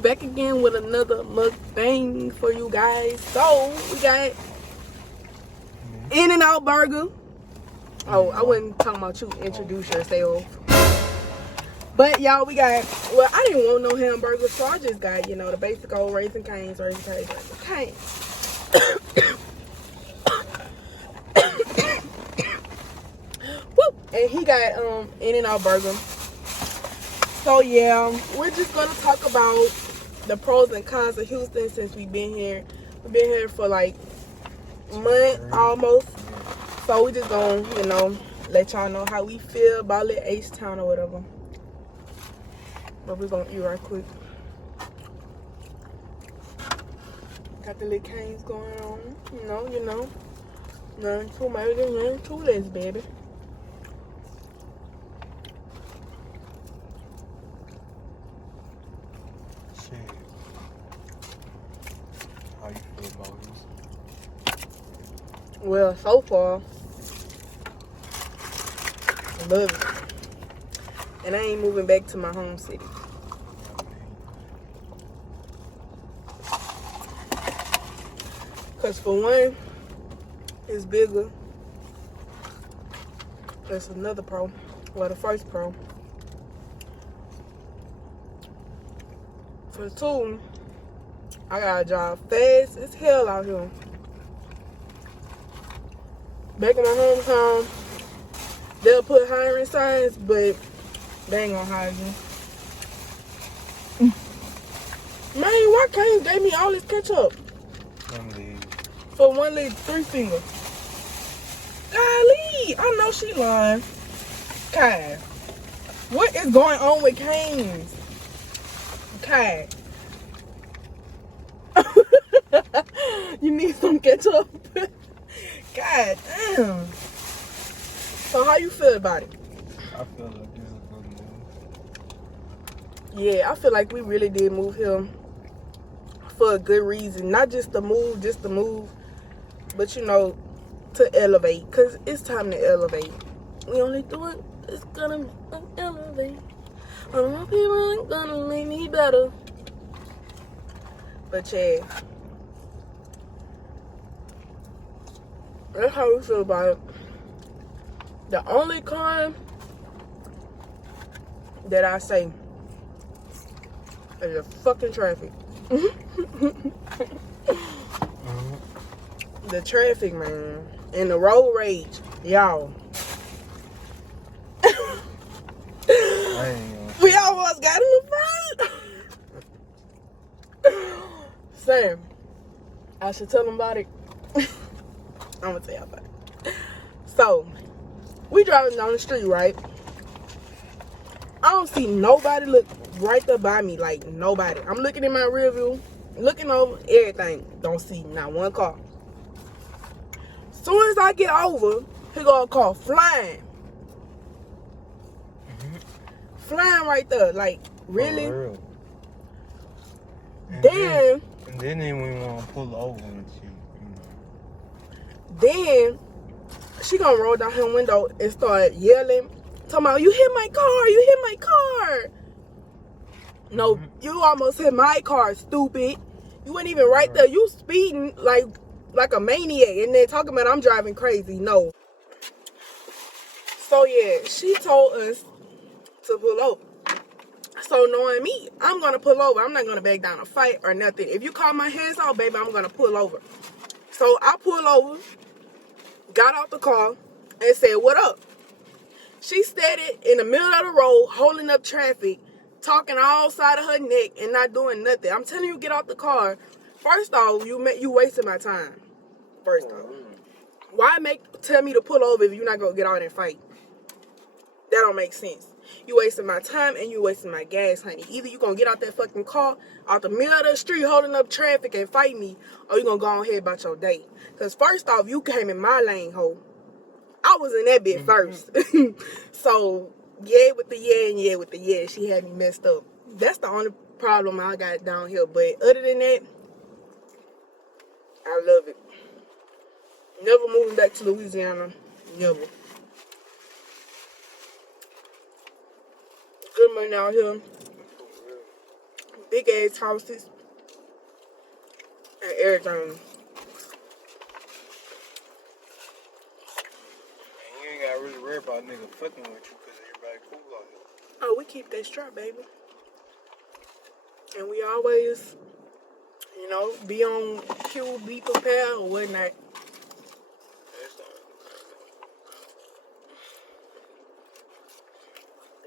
back again with another mukbang for you guys. So we got In-N-Out Burger. Oh, I wasn't talking about you. Introduce yourself. But y'all, we got, well, I didn't want no hamburger, so I just got, you know, the basic old Raising Cane's. Whoop. And he got In-N-Out Burger. So yeah, we're just gonna talk about the pros and cons of Houston since we've been here. We've been here for like a month almost. So we just gonna, you know, let y'all know how we feel about little H-Town or whatever. But we're gonna eat right quick. Got the little canes going on. You know. Nothing too much, nothing too less, baby. Shit. How you feel about this? Well, so far, I love it. And I ain't moving back to my home city. Because for one, it's bigger. That's another pro. Well, the first pro. For two, I got a job fast as hell out here. Back in my hometown, they'll put hiring signs, but they ain't gonna hire you. Man, why can't you give me all this ketchup? For one little 3 finger. Golly, I know she lying. God, what is going on with Cane's? God. You need some ketchup? God damn. So how you feel about it? I feel like this is a good move. Yeah, I feel like we really did move him for a good reason. Not just to move, but you know, to elevate. Because it's time to elevate. We only do it, it's gonna elevate. All my people ain't gonna make me better. But yeah, that's how we feel about it. The only con that I say is the fucking traffic. The traffic, man, and the road rage, y'all. We almost got in the front. Sam, I should tell them about it. I'm gonna tell y'all about it. So, we driving down the street, right? I don't see nobody look right there by me, like nobody. I'm looking in my rear view, looking over everything. Don't see not one car. Soon as I get over, he gonna call flying. Flying right there, like really. For real. Then they didn't even want to pull over with you. Then she gonna roll down her window and start yelling, talking about, you hit my car, you hit my car. No, you almost hit my car, stupid. You weren't even right there. You speeding like a maniac and then talking about I'm driving crazy. No. So yeah, she told us to pull over. So knowing me, I'm gonna pull over. I'm not gonna back down a fight or nothing. If you call my hands out, baby, I'm gonna pull over. So I pull over, got out the car, and said, what up? She steady in the middle of the road, holding up traffic, talking all side of her neck and not doing nothing. I'm telling you, get out the car. First off, you wasting my time. First off. Why tell me to pull over if you're not gonna get out and fight? That don't make sense. You wasting my time and you wasting my gas, honey. Either you gonna get out that fucking car out the middle of the street holding up traffic and fight me, or you gonna go on ahead about your day. Cause first off, you came in my lane, ho. I was in that bit first. So yeah with the yeah and yeah with the yeah, she had me messed up. That's the only problem I got down here. But other than that, I love it. Never moving back to Louisiana. Never. Good money out here. big ass houses, and everything. And you ain't gotta really worry about nigga fucking with you because everybody cool on you. Oh, we keep that strap, baby. And we always, be on cue, be prepared or whatnot.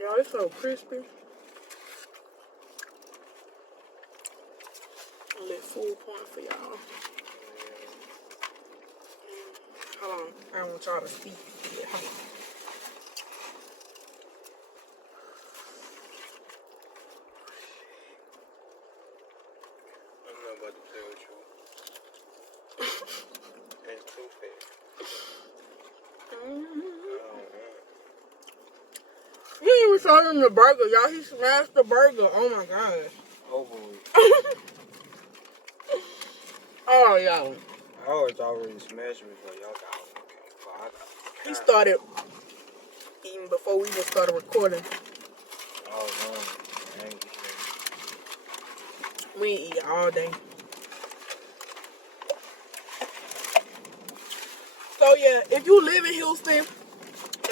Y'all, it's so crispy. A little full point for y'all. Hold on. I don't want y'all to speak. Yeah, hold on. I'm not about to play with you. It's too fast. He didn't even show them the burger, y'all. He smashed the burger. Oh my gosh. Over with. Oh, y'all. I was already smashing before y'all got He started eating before we even started recording. Oh, no. I ain't eating. We ain't eat all day. So yeah, if you live in Houston,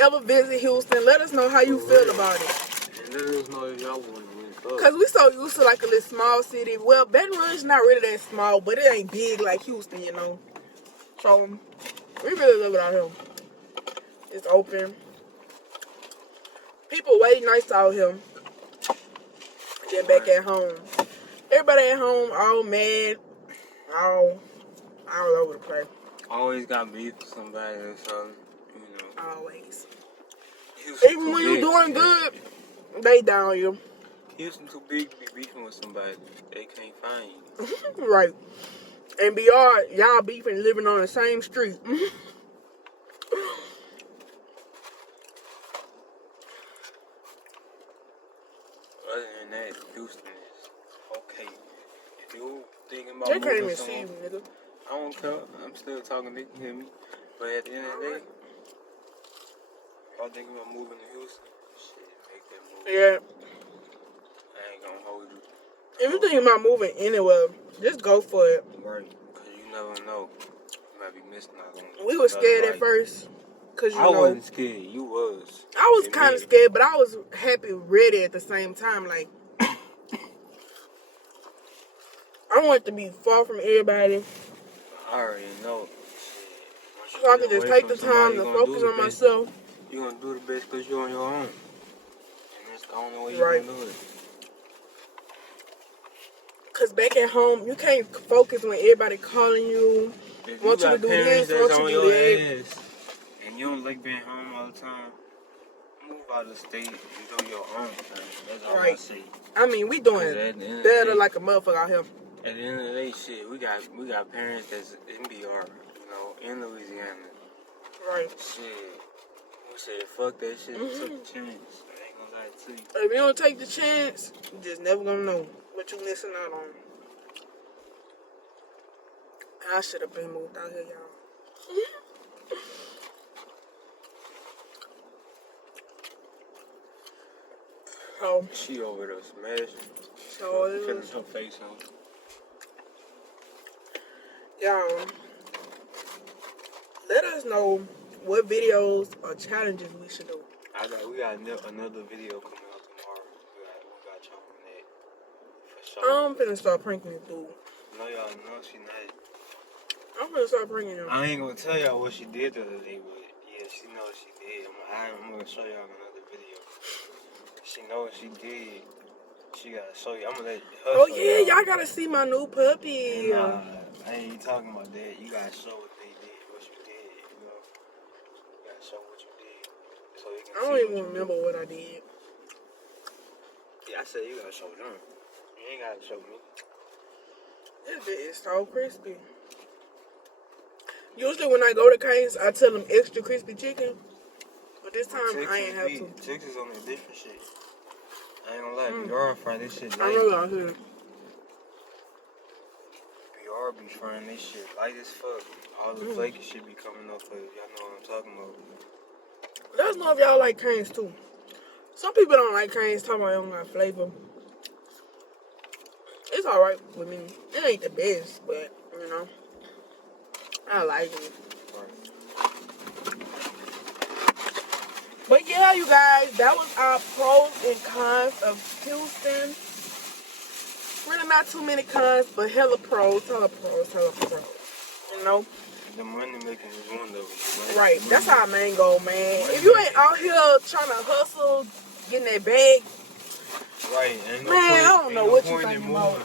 ever visit Houston, let us know how you feel about it. And let us know if y'all want to win up. Cause we so used to like a little small city. Well, Baton Rouge is not really that small, but it ain't big like Houston, So we really love it out here. It's open. People way nice out here than back at home. Everybody at home all mad, all over the place. Always got beef with somebody or something, Always. Houston Even too when big. you doing good, they down you. Houston too big to be beefing with somebody. They can't find you. Right. And y'all beefing living on the same street. Other than that, Houston is okay. If you thinking about They can't moving even see somewhere, you, nigga. I don't care. I'm still talking. They can hear me. But at the end of the day, if y'all thinking about moving to Houston, shit, make that move. Yeah. I ain't gonna hold you. If you thinking about moving anywhere, just go for it. Right. Because you never know. You might be missing out on We were scared at first. Cause I wasn't scared. You was. I was kind of scared, but I was happy, ready at the same time. Like, I want to be far from everybody. I already know. So I can just take the time to focus on myself. You're going to do the best because you're on your own. And that's the only way Right. you can do it. Because back at home, you can't focus when everybody calling you, want you to do this, want you to do that. And you don't like being home all the time, move out of the state and do your own thing. That's all I say. I mean, we doing better like a motherfucker out here. At the end of the day, shit, we got parents that's in BR, in Louisiana. Right. Shit. We said, fuck that shit. Took the chance. I ain't gonna lie to you. If you don't take the chance, you just never gonna know what you missing out on. I should have been moved out here, y'all. Oh. She over there smashing. So feeling her face on. Y'all, let us know what videos or challenges we should do. We got another video coming out tomorrow. We got y'all on that. For sure. I'm finna start pranking this dude. No, y'all know she not. I'm finna start pranking him. I ain't gonna tell y'all what she did the other day, but yeah, she knows she did. I'm gonna show y'all another video. She knows she did. She gotta show you. I'm gonna let her Oh show yeah, y'all gotta see my new puppy. And, I ain't talking about that. You gotta show what they did, what you did. You gotta show what you did, so you can. I don't even remember what I did. Yeah, I said you gotta show them. You ain't gotta show me. This bit is so crispy. Usually when I go to Cane's, I tell them extra crispy chicken. But this time, I ain't have to. Texas on that different shit. I ain't gonna lie, BR fry this shit light. I know y'all hear. BR be frying this shit light as fuck. All the flaky shit be coming up for you. Y'all know what I'm talking about. Let us know if y'all like Cane's too. Some people don't like Cane's, talking about they don't got flavor. alright with me. It ain't the best, but you know, I like it. But yeah, you guys, that was our pros and cons of Houston. Really not too many cons, but hella pros. You know? The money making is one of them. Right. That's our main goal, man. If you ain't out here trying to hustle, getting that bag, right. Man, I don't know what you thinking about.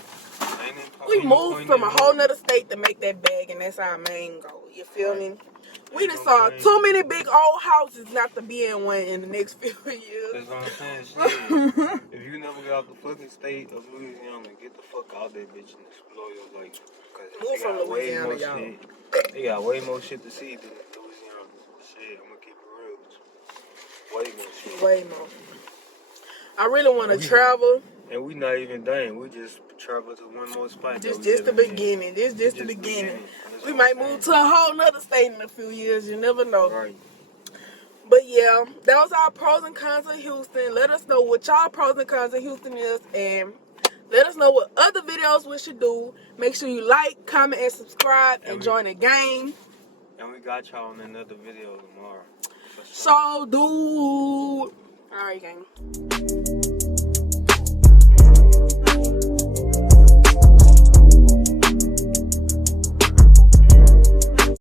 We moved from a whole nother state to make that bag, and that's our main goal. You feel me? We just saw too many big old houses not to be in one in the next few years. That's what I'm saying. Shit. If you never got out the fucking state of Louisiana, get the fuck out that bitch and explore your life. Move from Louisiana, y'all. They got way more shit to see than Louisiana. Shit, I'm gonna keep it real. Way more shit. Way more. I really want to travel. And we not even done. We just travel to one more spot. Just the beginning. This just the beginning. We might move to a whole nother state in a few years. You never know. Right. But yeah, that was our pros and cons of Houston. Let us know what y'all pros and cons of Houston is, and let us know what other videos we should do. Make sure you like, comment, and subscribe, and join the game. And we got y'all on another video tomorrow. So, dude. All right, gang.